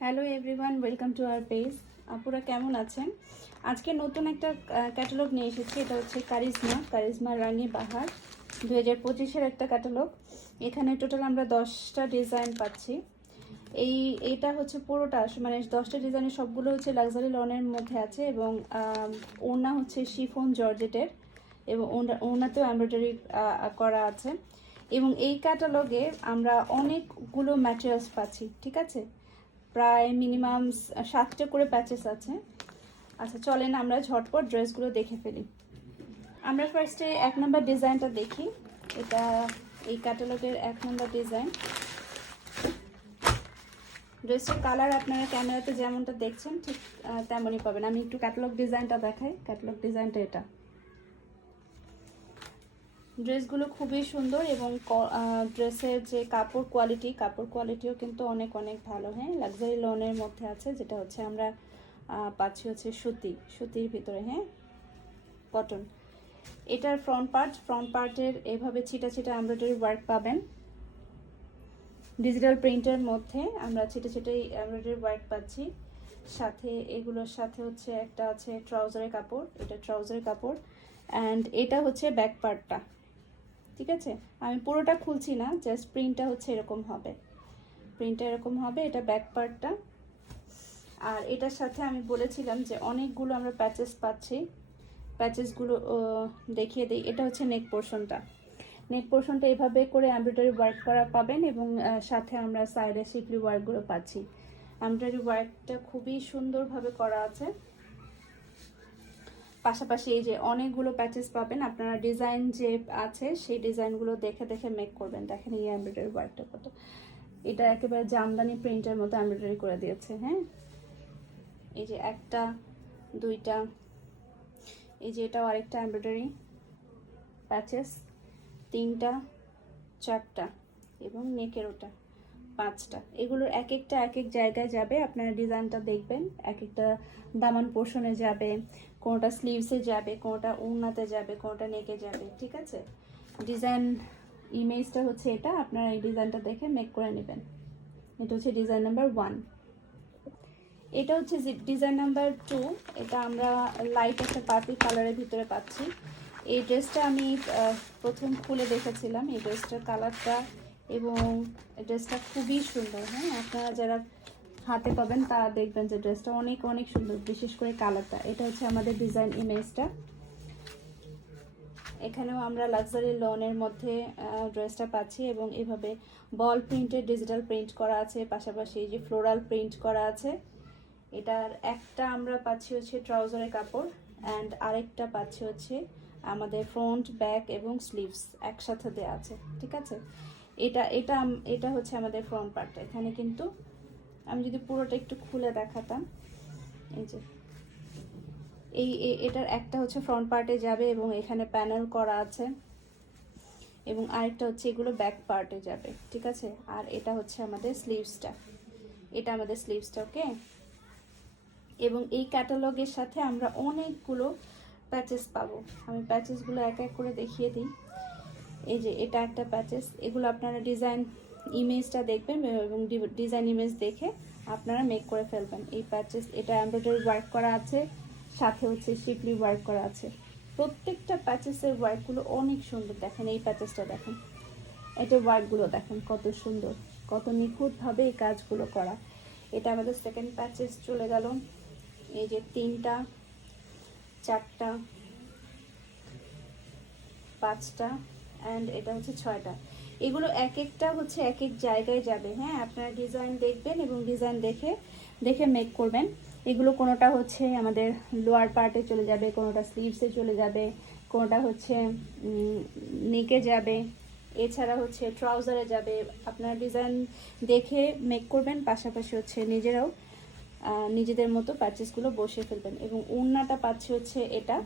Hello everyone, welcome to our page. আপুরা কেমন আছেন? আজকে নতুন একটা ক্যাটালগ নিয়ে এসেছি। এটা হচ্ছে কারিজমা রানী বাহার 2025-এর একটা ক্যাটালগ। এখানে টোটাল আমরা 10টা ডিজাইন পাচ্ছি। এইটা হচ্ছে পুরোটা মানে 10টা ডিজাইনের সবগুলো হচ্ছে লাক্সারি লনের মধ্যে আছে এবং ওড়না হচ্ছে শিফন জর্জেটের এবং ওড়নাতেও এমব্রয়ডারি করা আছে। এবং এই ক্যাটালগে আমরা অনেকগুলো ম্যাটেরিয়ালস পাচ্ছি, ঠিক আছে? প্রায় মিনিমাম 7টা করে প্যাচেস আছে। আচ্ছা চলেন আমরা ঝটপট ড্রেসগুলো দেখে ফেলি। আমরা ফার্স্টে 1 নম্বর ডিজাইনটা দেখি। এটা এই ক্যাটালগের 1 নম্বর ডিজাইন। ড্রেসটার কালার আপনারা ক্যামেরাতে যেমনটা দেখছেন ঠিক তেমনই পাবেন। আমি একটু ক্যাটালগ ডিজাইনটা দেখাই। ক্যাটালগ ডিজাইনটা এটা। ড্রেসগুলো খুবই সুন্দর এবং ড্রেসের যে কাপড় কোয়ালিটিও কিন্তু অনেক অনেক ভালো। হ্যাঁ, লাক্সারি লনের মধ্যে আছে, যেটা হচ্ছে আমরা পাচ্ছি হচ্ছে সুতির ভিতরে, হ্যাঁ, কটন। এটার ফ্রন্ট পার্টের এভাবে ছিটা এমব্রয়ডারি ওয়ার্ক পাবেন। ডিজিটাল প্রিন্টের মধ্যে আমরা ছিটে এমব্রয়ডারি ওয়ার্ক পাচ্ছি। সাথে এগুলোর সাথে হচ্ছে একটা আছে ট্রাউজারের কাপড়। এটা ট্রাউজারের কাপড় অ্যান্ড এটা হচ্ছে ব্যাক পার্টটা, ঠিক আছে? আমি পুরোটা খুলছি না, জাস্ট প্রিন্টটা হচ্ছে এরকম হবে। এটা ব্যাক পার্টটা। আর এটার সাথে আমি বলেছিলাম যে অনেকগুলো আমরা প্যাচেস পাচ্ছি। প্যাচেসগুলো দেখিয়ে দিই। এটা হচ্ছে নেক পোর্শনটা এভাবে করে এমব্রয়ডারি ওয়ার্ক করা পাবেন এবং সাথে আমরা সাইডে শিফলি ওয়ার্কগুলো পাচ্ছি। এমব্রয়ডারি ওয়ার্কটা খুবই সুন্দরভাবে করা আছে। পাশাপাশি এই যে অনেকগুলো প্যাচেস পাবেন। আপনারা ডিজাইন যে আছে সেই ডিজাইনগুলো দেখে মেক করবেন। দেখেন এই এমব্রয়ডারি ওয়ার্কটা কত, এটা একেবারে জামদানি প্রিন্টের মতো এমব্রয়ডারি করে দিয়েছে। হ্যাঁ, এই যে একটা, দুইটা, এই যে এটাও আরেকটা এমব্রয়ডারি প্যাচেস, 3টা, 4টা এবং নেকের ওটা 5টা। এগুলোর এক একটা এক এক জায়গায় যাবে। আপনারা ডিজাইনটা দেখবেন, এক একটা দামান পোর্শনে যাবে, কোনোটা স্লিভসে যাবে, কোনোটা ওড়নাতে যাবে, কোনোটা নেকে যাবে, ঠিক আছে? ডিজাইন ইমেজটা হচ্ছে এটা। আপনারা এই ডিজাইনটা দেখে মেক করে নেবেন। এটা হচ্ছে ডিজাইন নাম্বার 1। এটা হচ্ছে ডিজাইন নাম্বার 2। এটা আমরা লাইট একটা পার্পল কালারের ভিতরে পাচ্ছি। এই ড্রেসটা আমি প্রথম খুলে দেখেছিলাম এই ড্রেসটার কালারটা, এবং ড্রেসটা খুবই সুন্দর। হ্যাঁ, আপনারা যারা হাতে পাবেন তারা দেখবেন যে ড্রেসটা অনেক অনেক সুন্দর, বিশেষ করে কালারটা। এটা হচ্ছে আমাদের ডিজাইন ইমেজটা। এখানেও আমরা লাক্সারি লনের মধ্যে ড্রেসটা পাচ্ছি এবং এভাবে বল প্রিন্টের ডিজিটাল প্রিন্ট করা আছে, পাশাপাশি এই যে ফ্লোরাল প্রিন্ট করা আছে। এটার একটা আমরা পাচ্ছি হচ্ছে ট্রাউজারের কাপড় অ্যান্ড আরেকটা পাচ্ছি হচ্ছে আমাদের ফ্রন্ট, ব্যাক এবং স্লিভস একসাথে দেওয়া আছে, ঠিক আছে? এটা এটা এটা হচ্ছে আমাদের ফ্রন্ট পার্টটা। এখানে কিন্তু আমি যদি পুরোটা একটু খুলে দেখাতাম, এই যে এটার একটা হচ্ছে ফ্রন্ট পার্টে যাবে এবং এখানে প্যানেল করা আছে, এবং আরেকটা হচ্ছে এগুলো ব্যাক পার্টে যাবে, ঠিক আছে? আর এটা হচ্ছে আমাদের স্লিভসটা। ওকে। এবং এই ক্যাটালগের সাথে আমরা অনেকগুলো প্যাচেস পাবো। আমি প্যাচেসগুলো এক এক করে দেখিয়ে দিই। এই যে এটা একটা প্যাচেস। এগুলো আপনারা ডিজাইন ইমেজটা দেখবেন এবং ডিজাইন ইমেজ দেখে আপনারা মেক করে ফেলবেন। এই প্যাচেস, এটা এমব্রয়ডারি ওয়ার্ক করা আছে, সাথে হচ্ছে শিফলি ওয়ার্ক করা আছে। প্রত্যেকটা প্যাচেসের ওয়ার্কগুলো অনেক সুন্দর। দেখেন এই প্যাচেসটা দেখেন, এটা ওয়ার্কগুলো দেখেন কত সুন্দর, কত নিখুঁতভাবে এই কাজগুলো করা। এটা আমাদের সেকেন্ড প্যাচেস চলে গেল। এই যে 3টা, 4টা, 5টা অ্যান্ড এটা হচ্ছে 6টা। এগুলো এক একটা হচ্ছে এক এক জায়গায় যাবে। হ্যাঁ, আপনারা ডিজাইন দেখবেন এবং ডিজাইন দেখে মেক করবেন। এগুলো কোনোটা হচ্ছে আমাদের লোয়ার পার্টে চলে যাবে, কোনোটা স্লিভসে চলে যাবে, কোনোটা হচ্ছে নেকে যাবে, এছাড়া হচ্ছে ট্রাউজারে যাবে। আপনারা ডিজাইন দেখে মেক করবেন, পাশাপাশি হচ্ছে নিজেরাও নিজেদের মতো প্যাচেসগুলো বসে ফেলবেন। এবং ওড়নাটা পাচ্ছি হচ্ছে এটা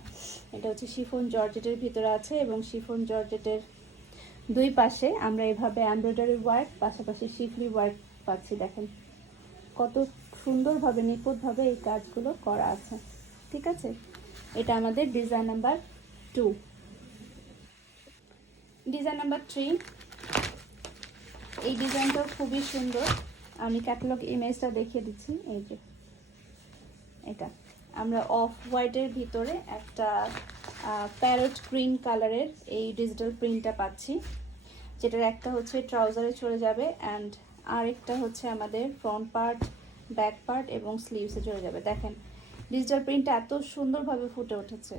হচ্ছে শিফন জর্জেটের ভিতরে আছে এবং শিফন জর্জেটের দুই পাশে আমরা এভাবে এমব্রয়ডারি ওয়ার্ক, পাশাপাশি শিফলি ওয়ার্ক পাচ্ছি। দেখেন কত সুন্দরভাবে নিখুঁতভাবে এই কাজগুলো করা আছে, ঠিক আছে? এটা আমাদের ডিজাইন নাম্বার 2। ডিজাইন নাম্বার 3, এই ডিজাইনটাও খুবই সুন্দর। আমি ক্যাটালগ ইমেজটা দেখিয়ে দিচ্ছি। এই যে এটা আমরা অফ হোয়াইটের ভিতরে একটা প্যারট গ্রিন কালারের এই ডিজিটাল প্রিন্টটা পাচ্ছি, যেটার একটা হচ্ছে ট্রাউজারে চলে যাবে অ্যান্ড আরেকটা হচ্ছে আমাদের ফ্রন্ট পার্ট, ব্যাক পার্ট এবং স্লিভসে চলে যাবে। দেখেন ডিজিটাল প্রিন্টটা এত সুন্দরভাবে ফুটে উঠেছে,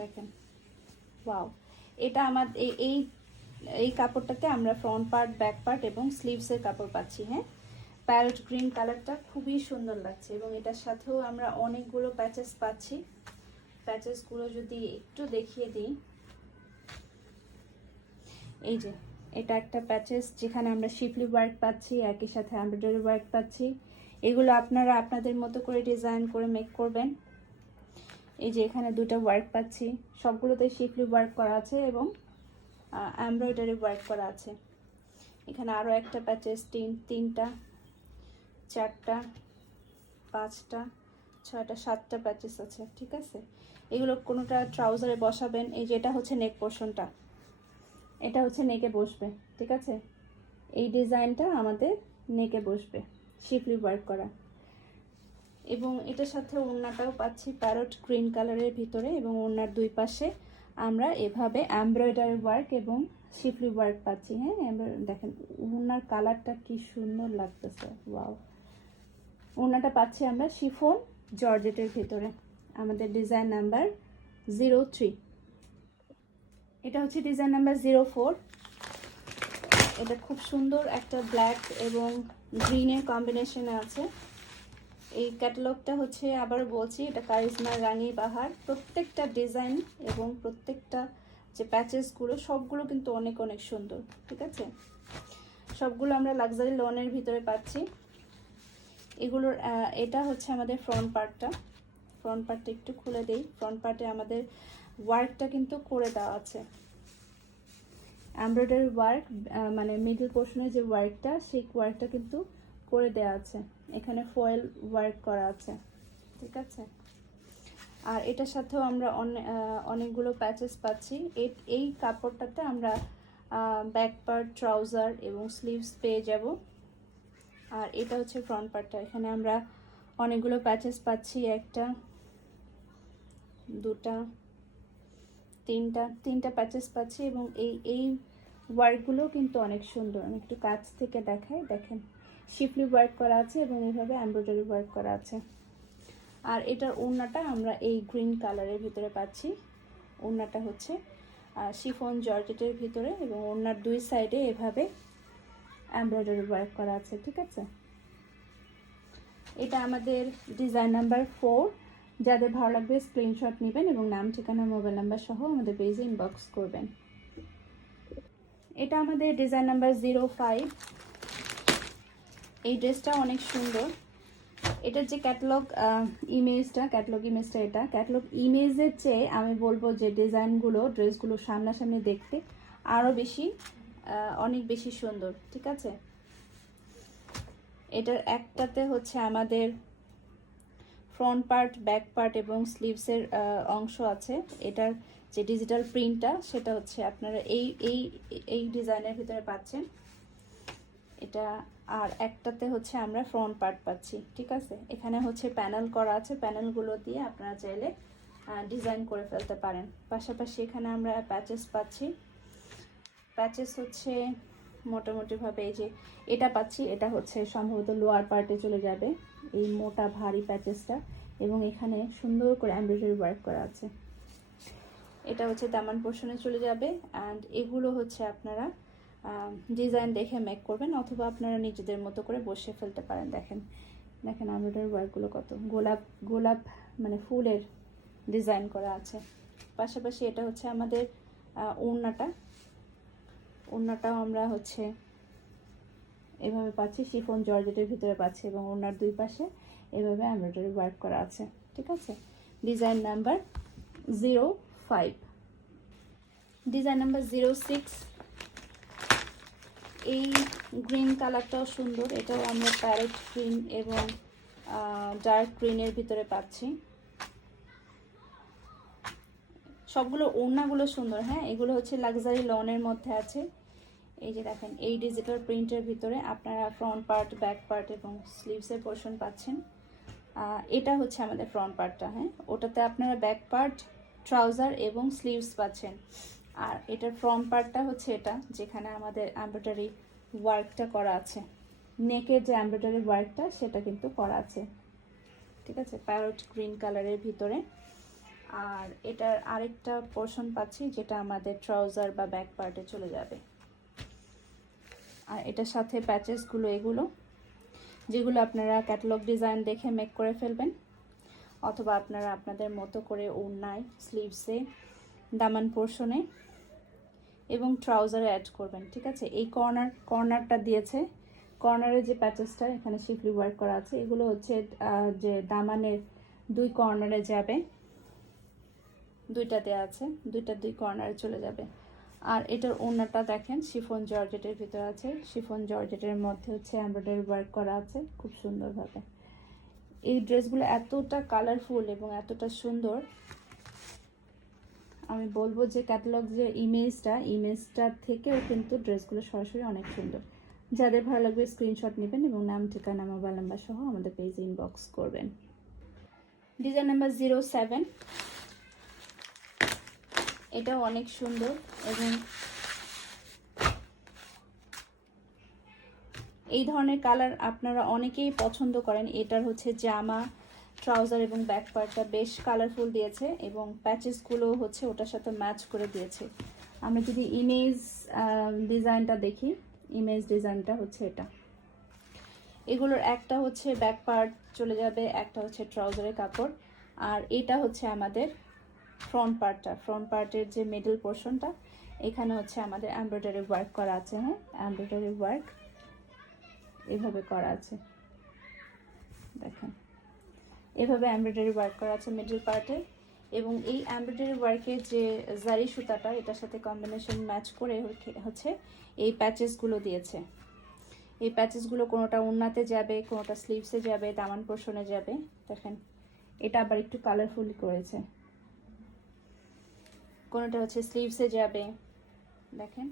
দেখেন ওয়াও। এটা আমার এই এই কাপড়টাতে আমরা ফ্রন্ট পার্ট, ব্যাক পার্ট এবং স্লিভসের কাপড় পাচ্ছি। হ্যাঁ, প্যারট গ্রিন কালারটা খুবই সুন্দর লাগছে এবং এটার সাথেও আমরা অনেকগুলো প্যাচেস পাচ্ছি। প্যাচেসগুলো যদি একটু দেখিয়ে দিই, এই যে এটা একটা প্যাচেস যেখানে আমরা শিপলি ওয়ার্ক পাচ্ছি, একই সাথে এমব্রয়ডারি ওয়ার্ক পাচ্ছি। এগুলো আপনারা আপনাদের মতো করে ডিজাইন করে মেক করবেন। এই যে এখানে দুটো ওয়ার্ক পাচ্ছি, সবগুলোতে শিপলি ওয়ার্ক করা আছে এবং এমব্রয়ডারি ওয়ার্ক করা আছে। এখানে আরও একটা প্যাচেস, তিনটা, চারটা, পাঁচটা, ছয়টা, সাতটা প্যাচেস আছে। ঠিক আছে, এগুলো কোনোটা ট্রাউজারে বসাবেন। এই যে এটা হচ্ছে নেক পোর্শনটা, এটা হচ্ছে নেকে বসবে। ঠিক আছে, এই ডিজাইনটা আমাদের নেকে বসবে, শিপলি ওয়ার্ক করা। এবং এটার সাথে ওড়নাটাও পাচ্ছি প্যারট গ্রিন কালারের ভিতরে এবং ওড়নার দুই পাশে আমরা এভাবে এমব্রয়ডারি ওয়ার্ক এবং শিপলি ওয়ার্ক পাচ্ছি। হ্যাঁ, দেখেন ওড়নার কালারটা কি সুন্দর লাগতেছে, ওয়াও। ওড়নাটা পাচ্ছি আমরা শিফন জর্জেটের ভিতরে, আমাদের ডিজাইন নাম্বার 03। এটা হচ্ছে ডিজাইন নাম্বার 04। এটা খুব সুন্দর একটা ব্ল্যাক এবং গ্রিনের কম্বিনেশনে আছে। এই ক্যাটালগটা হচ্ছে, আবার বলছি, এটা কারিজমা রানী বাহার। প্রত্যেকটা ডিজাইন এবং প্রত্যেকটা যে প্যাচেসগুলো সবগুলো কিন্তু অনেক অনেক সুন্দর। ঠিক আছে, সবগুলো আমরা লাক্সারি লনের ভিতরে পাচ্ছি। এগুলোর এটা হচ্ছে আমাদের ফ্রন্ট পার্টটা। ফ্রন্ট পার্টটা একটু খুলে দেই। ফ্রন্ট পার্টে আমাদের ওয়ার্কটা কিন্তু করে দেওয়া আছে, এমব্রয়ডারি ওয়ার্ক, মানে মিডল পোর্শনের যে ওয়ার্কটা, সেই ওয়ার্কটা কিন্তু করে দেওয়া আছে। এখানে ফয়েল ওয়ার্ক করা আছে। ঠিক আছে, আর এটার সাথেও আমরা অনেকগুলো প্যাচেস পাচ্ছি। এই কাপড়টাতে আমরা ব্যাক পার্ট, ট্রাউজার এবং স্লিভস পেয়ে যাব। আর এটা হচ্ছে ফ্রন্ট পার্টটা। এখানে আমরা অনেকগুলো প্যাচেস পাচ্ছি, একটা, দুটা, তিনটা প্যাচেস পাচ্ছি এবং এই ওয়ার্কগুলো কিন্তু অনেক সুন্দর। আমি একটু কাছ থেকে দেখাই, দেখেন শিপলি ওয়ার্ক করা আছে এবং এইভাবে এমব্রয়ডারি ওয়ার্ক করা আছে। আর এটার ওড়নাটা আমরা এই গ্রিন কালারের ভিতরে পাচ্ছি। ওড়নাটা হচ্ছে শিফন জর্জেটের ভিতরে এবং ওড়নার দুই সাইডে এভাবে এমব্রয়ডারি ওয়ার্ক করা আছে। ঠিক আছে, এটা আমাদের ডিজাইন নাম্বার 4। যাদের ভালো লাগবে স্ক্রিনশট নেবেন এবং নাম, ঠিকানা, মোবাইল নাম্বার সহ আমাদের পেজে ইনবক্স করবেন। এটা আমাদের ডিজাইন নাম্বার 05। এই ড্রেসটা অনেক সুন্দর। এটার যে ক্যাটালগ ইমেজটা, এটা ক্যাটালগ ইমেজের চেয়ে আমি বলবো যে ডিজাইনগুলো, ড্রেসগুলো সামনাসামনি দেখতে আরও বেশি, অনেক বেশি সুন্দর। ঠিক আছে, এটার একটাতে হচ্ছে আমাদের ফ্রন্ট পার্ট, ব্যাক পার্ট এবং স্লিভসের অংশ আছে। এটার যে ডিজিটাল প্রিন্টটা, সেটা হচ্ছে আপনারা এই ডিজাইনের ভিতরে পাচ্ছেন এটা। আর একটাতে হচ্ছে আমরা ফ্রন্ট পার্ট পাচ্ছি। ঠিক আছে, এখানে হচ্ছে প্যানেল করা আছে, প্যানেলগুলো দিয়ে আপনারা চাইলে ডিজাইন করে ফেলতে পারেন। পাশাপাশি এখানে আমরা প্যাচেস পাচ্ছি। প্যাচেস হচ্ছে মোটামুটিভাবে এই যে এটা পাচ্ছি, এটা হচ্ছে সম্ভবত লোয়ার পার্টে চলে যাবে, এই মোটা ভারী প্যাচেসটা, এবং এখানে সুন্দর করে এমব্রয়ডারি ওয়ার্ক করা আছে। এটা হচ্ছে দামান পোর্শনে চলে যাবে। অ্যান্ড এগুলো হচ্ছে আপনারা ডিজাইন দেখে মেক করবেন অথবা আপনারা নিজেদের মতো করে বসে ফেলতে পারেন। দেখেন দেখেন এমব্রয়ডারি ওয়ার্কগুলো কত গোলাপ মানে ফুলের ডিজাইন করা আছে। পাশাপাশি এটা হচ্ছে আমাদের ওড়নাটাও আমরা হচ্ছে এভাবে পাচ্ছি, শিফন জর্জেটের ভিতরে পাচ্ছি এবং ওড়নার দুই পাশে এভাবে এমব্রয়ডারি ওয়ার্ক করা আছে। ঠিক আছে, ডিজাইন নাম্বার 05। Design number 06। এই গ্রিন কালারটাও সুন্দর। এটাও আমরা প্যারেট গ্রিন এবং ডার্ক গ্রিনের ভিতরে পাচ্ছি। সবগুলো ওড়নাগুলো সুন্দর। হ্যাঁ, এগুলো হচ্ছে লাক্সারি লনের মধ্যে আছে। এই যে দেখেন, এই ডিজিটাল প্রিন্টের ভিতরে আপনারা ফ্রন্ট পার্ট, ব্যাক পার্ট এবং স্লিভসের পোর্শন পাচ্ছেন। এটা হচ্ছে আমাদের ফ্রন্ট পার্টটা, হ্যাঁ, ওটাতে আপনারা ব্যাক পার্ট, ট্রাউজার এবং স্লিভস পাচ্ছেন। আর এটার ফ্রন্ট পার্টটা হচ্ছে এটা, যেখানে আমাদের এমব্রয়ডারি ওয়ার্কটা করা আছে, নেকের যে এমব্রয়ডারি ওয়ার্কটা সেটা কিন্তু করা আছে, ঠিক আছে, প্যারট গ্রিন কালারের ভিতরে। আর এটার আরেকটা পোর্শন পাচ্ছি যেটা আমাদের ট্রাউজার বা ব্যাক পার্টে চলে যাবে। আর এটার সাথে প্যাচেসগুলো এগুলো, যেগুলো আপনারা ক্যাটালগ ডিজাইন দেখে মেক করে ফেলবেন, অথবা আপনারা আপনাদের মতো করে ওড়নায়, স্লিভসে, দামান পোর্শনে এবং ট্রাউজারে অ্যাড করবেন, ঠিক আছে। এই কর্নারটা দিয়েছে, কর্নারের যে প্যাচেসটা এখানে শিফলি ওয়ার্ক করা আছে, এগুলো হচ্ছে যে দামানের দুই কর্নারে যাবে, দুইটা দেওয়া আছে, দুই কর্নারে চলে যাবে। আর এটার ওড়নাটা দেখেন শিফন জর্জেটের ভিতরে আছে, শিফন জর্জেটের মধ্যে হচ্ছে এমব্রয়ডারি ওয়ার্ক করা আছে খুব সুন্দরভাবে। এই ড্রেসগুলো এতটা কালারফুল এবং এতটা সুন্দর, আমি বলবো যে ক্যাটালগ যে ইমেজটা থেকেও কিন্তু ড্রেসগুলো সরাসরি অনেক সুন্দর। যাদের ভালো লাগবে স্ক্রিনশট নেবেন এবং নাম, ঠিকানা, মোবাইল নাম্বার সহ আমাদের পেজে ইনবক্স করবেন। ডিজাইন নাম্বার 07, এটাও অনেক সুন্দর এবং এই ধরনের কালার আপনারা অনেকেই পছন্দ করেন। এটার হচ্ছে জামা, ট্রাউজার এবং ব্যাক পার্টটা বেশ কালারফুল দিয়েছে এবং প্যাচেসগুলো হচ্ছে ওটার সাথে ম্যাচ করে দিয়েছে। আমরা যদি ইমেজ ডিজাইনটা দেখি, ইমেজ ডিজাইনটা হচ্ছে এটা, এগুলোর একটা হচ্ছে ব্যাক পার্ট চলে যাবে, একটা হচ্ছে ট্রাউজারের কাপড়, আর এটা হচ্ছে আমাদের ফ্রন্ট পার্টটা। ফ্রন্ট পার্টের যে মিডল পোর্শনটা, এখানে হচ্ছে আমাদের এমব্রয়ডারি ওয়ার্ক করা আছে, হ্যাঁ, এমব্রয়ডারি ওয়ার্ক এভাবে করা আছে, দেখেন এভাবে এমব্রয়ডারি ওয়ার্ক করা আছে মিডল পার্টে। এবং এই এমব্রয়ডারি ওয়ার্কের যে জারি সুতাটা, এটার সাথে কম্বিনেশন ম্যাচ করে হচ্ছে এই প্যাচেসগুলো দিয়েছে। এই প্যাচেসগুলো কোনোটা ওড়নাতে যাবে, কোনোটা স্লিভসে যাবে, দামান পোর্শনে যাবে। দেখেন এটা আবার একটু কালারফুল করেছে, কোনোটা হচ্ছে স্লিভসে যাবে, দেখেন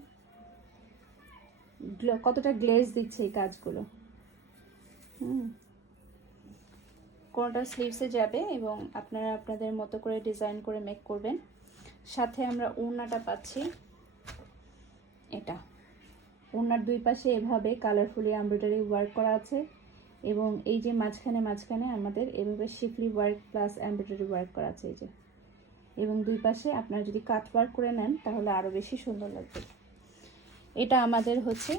কতটা গ্লেজ দিচ্ছে এই কাজগুলো। কোনোটা স্লিভসে যাবে এবং আপনারা আপনাদের মতো করে ডিজাইন করে মেক করবেন। সাথে আমরা ওড়নাটা পাচ্ছি, এটা ওড়নার দুই পাশে এভাবে কালারফুলি এমব্রয়ডারি ওয়ার্ক করা আছে এবং এই যে মাঝখানে আমাদের এভাবে শিফলি ওয়ার্ক প্লাস এমব্রয়ডারি ওয়ার্ক করা আছে, এই যে, এবং দুই পাশে আপনারা যদি কাট ওয়ার্ক করে নেন তাহলে আরও বেশি সুন্দর লাগবে। এটা আমাদের হচ্ছে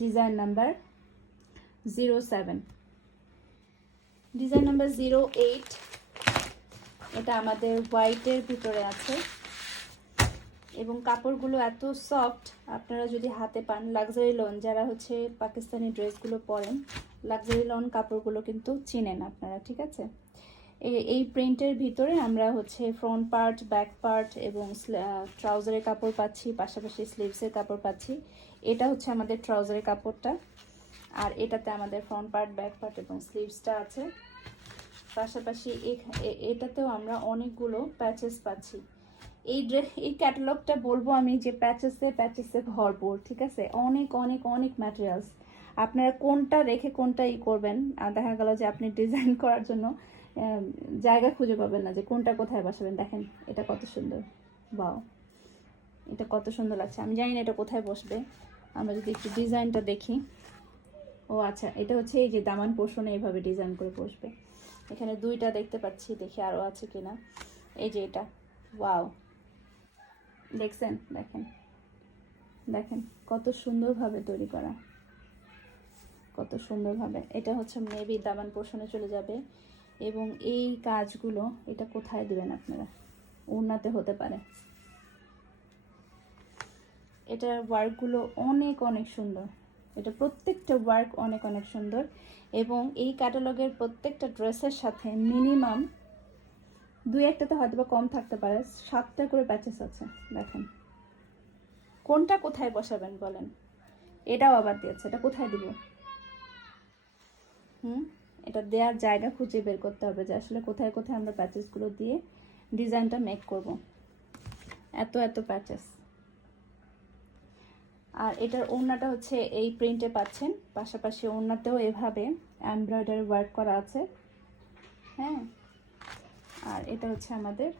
ডিজাইন নাম্বার 07। ডিজাইন নাম্বার 08, এটা আমাদের হোয়াইটের ভিতরে আছে এবং কাপড়গুলো এত সফট, আপনারা যদি হাতে পান, লাক্সারি লন, যারা হচ্ছে পাকিস্তানি ড্রেসগুলো পরেন, লাক্সারি লন কাপড়গুলো কিন্তু চিনেন আপনারা, ঠিক আছে। এই প্রিন্টের ভিতরে আমরা হচ্ছে ফ্রন্ট পার্ট, ব্যাক পার্ট এবং ট্রাউজারের কাপড় পাচ্ছি, পাশাপাশি স্লিভসের কাপড় পাচ্ছি। এটা হচ্ছে আমাদের ট্রাউজারের কাপড়টা, আর এটাতে আমাদের ফ্রন্ট পার্ট, ব্যাক পার্ট এবং স্লিভসটা আছে। পাশাপাশি এটাতেও আমরা অনেকগুলো প্যাচেস পাচ্ছি। এই ক্যাটালগটা বলবো আমি যে প্যাচেসে ভরপুর, ঠিক আছে, অনেক অনেক অনেক ম্যাটেরিয়ালস। আপনারা কোনটা রেখে কোনটা করবেন, আর দেখা গেল যে আপনি ডিজাইন করার জন্য জায়গা খুঁজে পাবেন না যে কোনটা কোথায় বসাবেন। দেখেন এটা কত সুন্দর, বাও, এটা কত সুন্দর লাগছে। আমি জানি না এটা কোথায় বসবে, আমরা যদি একটু ডিজাইনটা দেখি। ও আচ্ছা, এটা হচ্ছে এই যে দামান পোর্শনে এইভাবে ডিজাইন করে বসবে। এখানে দুইটা দেখতে পাচ্ছি, দেখি আরও আছে কিনা। এই যে এটা, ওয়াও, দেখছেন, দেখেন দেখেন কত সুন্দরভাবে তৈরি করা, কত সুন্দরভাবে। এটা হচ্ছে মেবি দামান পোর্শনে চলে যাবে এবং এই কাজগুলো এটা কোথায় দেবেন আপনারা, ওড়নাতে হতে পারে। এটার ওয়ার্কগুলো অনেক অনেক সুন্দর, এটা প্রত্যেকটা ওয়ার্ক অনেক অনেক সুন্দর এবং এই ক্যাটালগের প্রত্যেকটা ড্রেসের সাথে মিনিমাম দুই একটাতে হয়তো বা কম থাকতে পারে, 7টা করে প্যাচেস আছে। দেখেন কোনটা কোথায় বসাবেন বলেন। এটাও আবার দিয়েছে, এটা কোথায় দিব? এটা দেওয়ার জায়গা খুঁজে বের করতে হবে যে আসলে কোথায় কোথায় আমরা প্যাচেসগুলো দিয়ে ডিজাইনটা মেক করব। এত এত প্যাচেস। আর এটার ওড়নাটা হচ্ছে এই প্রিন্টে পাচ্ছেন, পাশাপাশি ওড়নাতেও এভাবে এমব্রয়ডারি ওয়ার্ক করা আছে। হ্যাঁ, আর এটা হচ্ছে আমাদের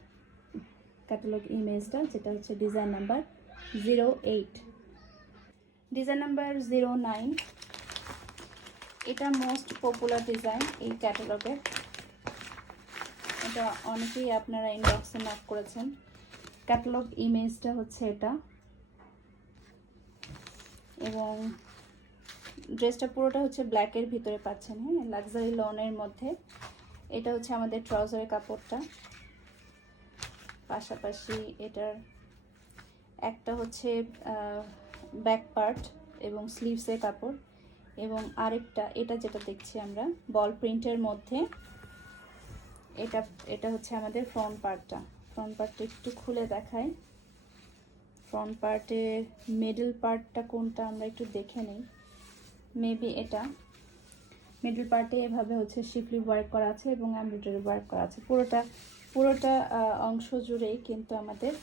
ক্যাটালগ ইমেজটা, যেটা হচ্ছে ডিজাইন নাম্বার 08, ডিজাইন নাম্বার 09। এটা মোস্ট পপুলার ডিজাইন এই ক্যাটালগের। এটা অনেকেই আপনারা ইনবক্সে নক করেছেন। ক্যাটালগ ইমেজটা হচ্ছে এটা, এবং ড্রেসটা পুরোটা হচ্ছে ব্ল্যাকের ভিতরে পাচ্ছেন। হ্যাঁ, লাক্সারি লনের মধ্যে। এটা হচ্ছে আমাদের ট্রাউজারের কাপড়টা, পাশাপাশি এটার একটা হচ্ছে ব্যাক পার্ট এবং স্লিভসের কাপড়, এবং আরেকটা এটা যেটা দেখছি আমরা বল প্রিন্টের মধ্যে, এটা হচ্ছে আমাদের ফ্রন্ট পার্টটা। ফ্রন্ট পার্টটা একটু খুলে দেখাই। ফ্রন্ট পার্টের মিডল পার্টটা কোনটা আমরা একটু দেখে নিই। মেবি এটা মিডল পার্টে এভাবে হচ্ছে শিফলি ওয়ার্ক করা আছে এবং এমব্রয়ডারি ওয়ার্ক করা আছে। পুরোটা অংশ জুড়েই কিন্তু আমাদের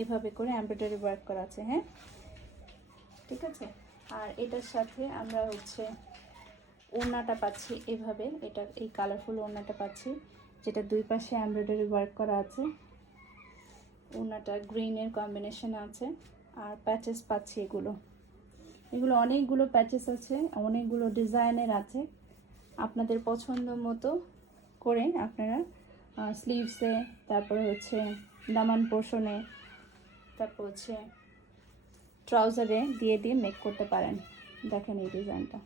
এইভাবে করে এমব্রয়ডারি ওয়ার্ক করা আছে। হ্যাঁ, ঠিক আছে। আর এটার সাথে আমরা হচ্ছে ওড়নাটা পাচ্ছি এভাবে, এটা এই কালারফুল ওড়নাটা পাচ্ছি, যেটা দুই পাশে এমব্রয়ডারি ওয়ার্ক করা আছে। ওড়নাটা গ্রিনের কম্বিনেশন আছে, আর প্যাচেস পাচ্ছি। এগুলো অনেকগুলো প্যাচেস আছে, অনেকগুলো ডিজাইনের আছে। আপনাদের পছন্দ মতো করে আপনারা স্লিভসে, তারপরে হচ্ছে দামান পোর্শনে, তারপর হচ্ছে ট্রাউজারে দিয়ে মেক করতে পারেন। দেখেন এই ডিজাইনটা,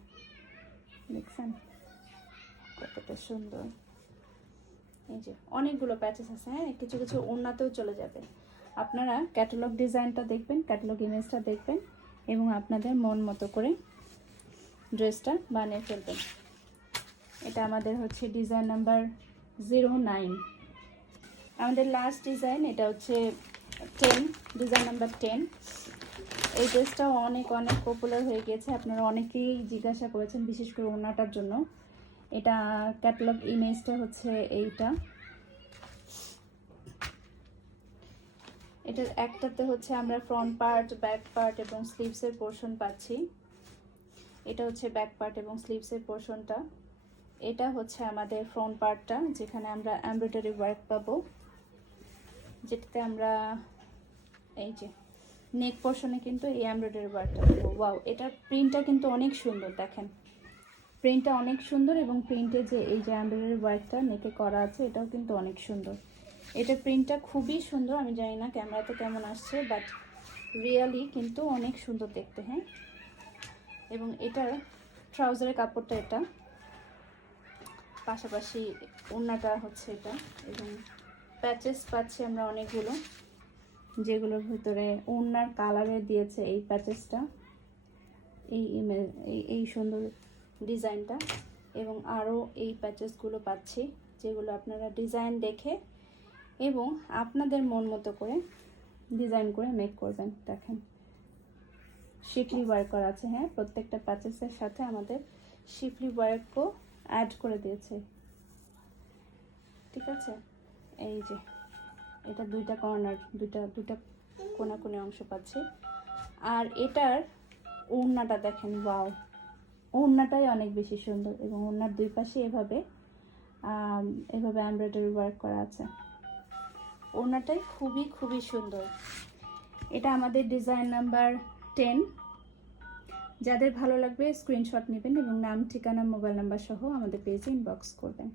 দেখছেন কতটা সুন্দর। এই যে অনেকগুলো প্যাচেস আছে। হ্যাঁ, কিছু কিছু ওড়নাতেও চলে যাবে। আপনারা ক্যাটালগ ডিজাইনটা দেখবেন, ক্যাটালগ ইমেজটা দেখবেন, এবং আপনাদের মন মতো করে ড্রেসটা বানিয়ে ফেলবেন। এটা আমাদের হচ্ছে ডিজাইন নাম্বার 09। আমাদের লাস্ট ডিজাইন এটা হচ্ছে 10, ডিজাইন নাম্বার 10। এই ড্রেসটাও অনেক পপুলার হয়ে গিয়েছে, আপনারা অনেকেই জিজ্ঞাসা করেছেন, বিশেষ করে ওড়নাটার জন্য। এটা ক্যাটালগ ইমেজটা হচ্ছে এইটা। এটার একটাতে হচ্ছে আমরা ফ্রন্ট পার্ট, ব্যাক পার্ট এবং স্লিভসের পোর্শন পাচ্ছি। এটা হচ্ছে ব্যাক পার্ট এবং স্লিভসের পোর্শনটা। এটা হচ্ছে আমাদের ফ্রন্ট পার্টটা, যেখানে আমরা এমব্রয়ডারি ওয়ার্ক পাবো, যেটাতে আমরা এই যে নেক পোর্শনে কিন্তু এই এমব্রয়ডারি ওয়ার্কটা পাবো। ওয়াও, এটার প্রিন্টটা কিন্তু অনেক সুন্দর। দেখেন প্রিন্টটা অনেক সুন্দর, এবং প্রিন্টে যে এই যে এমব্রয়ডারি ওয়ার্কটা নেকে করা আছে, এটাও কিন্তু অনেক সুন্দর। এটা প্রিন্টটা খুবই সুন্দর। আমি জানি না ক্যামেরাতে কেমন আসছে, বাট রিয়েলি কিন্তু অনেক সুন্দর দেখতে। হ্যাঁ, এবং এটার ট্রাউজারের কাপড়টা এটা, পাশাপাশি ওড়নাটা হচ্ছে এটা, এবং প্যাচেস পাচ্ছি আমরা অনেকগুলো, যেগুলোর ভিতরে ওড়নার কালারে দিয়েছে এই প্যাচেসটা, এই সুন্দর ডিজাইনটা, এবং আরও এই প্যাচেসগুলো পাচ্ছি, যেগুলো আপনারা ডিজাইন দেখে এবং আপনাদের মন মতো করে ডিজাইন করে মেক করবেন। দেখেন শিফলি ওয়ার্ক করা আছে। হ্যাঁ, প্রত্যেকটা প্যাচেসের সাথে আমাদের শিফলি ওয়ার্কও অ্যাড করে দিয়েছে। ঠিক আছে, এই যে এটা দুইটা কর্নার, দুইটা কোনাকুনি অংশ পাচ্ছে। আর এটার ওড়নাটা দেখেন, ওয়াও, ওড়নাটাই অনেক বেশি সুন্দর, এবং ওড়নার দুই পাশে এভাবে এমব্রয়ডারি ওয়ার্ক করা আছে। ওড়নাটাই খুবই সুন্দর। এটা আমাদের ডিজাইন নাম্বার 10। যাদের ভালো লাগবে স্ক্রিনশট নেবেন এবং নাম, ঠিকানা, মোবাইল নাম্বার সহ আমাদের পেজে ইনবক্স করবেন।